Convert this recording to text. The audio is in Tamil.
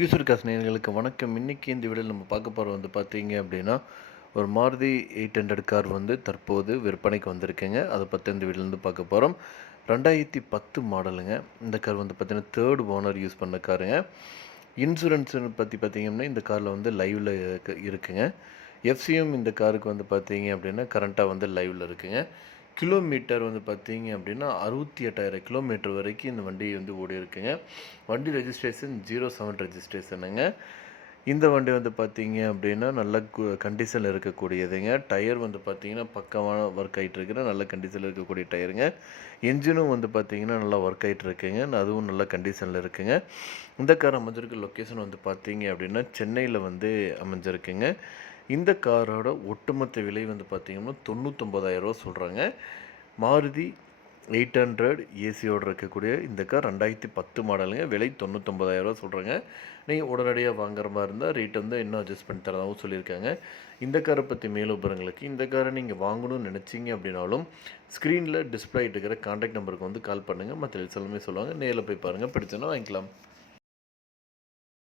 யூசர் காஸ் நேயர்களுக்கு வணக்கம். இன்னைக்கு இந்த வீடியோவில் நம்ம பார்க்க போகிற வந்து பார்த்தீங்க அப்படின்னா ஒரு மாருதி எயிட் ஹண்ட்ரட் கார் வந்து தற்போது விற்பனைக்கு வந்திருக்குங்க. அதை பற்றி இந்த வீடியோலேருந்து பார்க்க போகிறோம் ரெண்டாயிரத்தி பத்து மாடலுங்க. இந்த கார் வந்து பார்த்திங்கன்னா தேர்ட் ஓனர் யூஸ் பண்ண காருங்க. இன்சூரன்ஸ் பற்றி பார்த்தீங்கன்னா இந்த காரில் வந்து லைவில் இருக்குங்க. எஃப்சியும் இந்த காருக்கு வந்து பார்த்தீங்க அப்படின்னா கரண்ட்டாக வந்து லைவில் இருக்குங்க. கிலோமீட்டர் வந்து பார்த்தீங்க அப்படின்னா அறுபத்தி எட்டாயிரம் கிலோமீட்டர் வரைக்கும் இந்த வண்டி வந்து ஓடி இருக்குங்க வண்டி ரெஜிஸ்ட்ரேஷன் ஜீரோ செவன் ரெஜிஸ்ட்ரேஷனுங்க இந்த வண்டி வந்து பார்த்தீங்க அப்படின்னா நல்ல கண்டிஷனில் இருக்கக்கூடியதுங்க. டயர் வந்து பார்த்தீங்கன்னா பக்கமான ஒர்க் ஆகிட்டு இருக்கிற நல்ல கண்டிஷனில் இருக்கக்கூடிய டயருங்க என்ஜினும் வந்து பார்த்தீங்கன்னா நல்லா ஒர்க் ஆகிட்டு இருக்குங்க அதுவும் நல்ல கண்டிஷனில் இருக்குங்க. இந்த கார் அமைஞ்சிருக்க லொக்கேஷன் வந்து பார்த்தீங்க அப்படின்னா சென்னையில் வந்து அமைஞ்சிருக்குங்க. இந்த காரோட ஒட்டுமொத்த விலை வந்து பார்த்திங்கன்னா தொண்ணூத்தொம்பதாயிரரூவா சொல்கிறாங்க மாருதி எயிட் ஹண்ட்ரட் ஏசியோடு இருக்கக்கூடிய இந்த கார் ரெண்டாயிரத்தி பத்து மாடலுங்க. விலை தொண்ணூத்தொம்பதாயிரரூவா சொல்கிறாங்க நீங்கள் உடனடியாக வாங்குற மாதிரி இருந்தால் ரேட் வந்து இன்னும் அட்ஜஸ்ட் பண்ணி தரதாகவும் சொல்லியிருக்காங்க. இந்த காரை பற்றி மேலும் இந்த காரை நீங்கள் வாங்கணும்னு நினச்சிங்க அப்படின்னாலும் ஸ்க்ரீனில் டிஸ்பிளே இருக்கிற கான்டாக்ட் நம்பருக்கு வந்து கால் பண்ணுங்கள் மற்ற எல்லாமே சொல்லுவாங்க. நேரில் போய் பாருங்கள் பிடிச்சோன்னா வாங்கிக்கலாம்.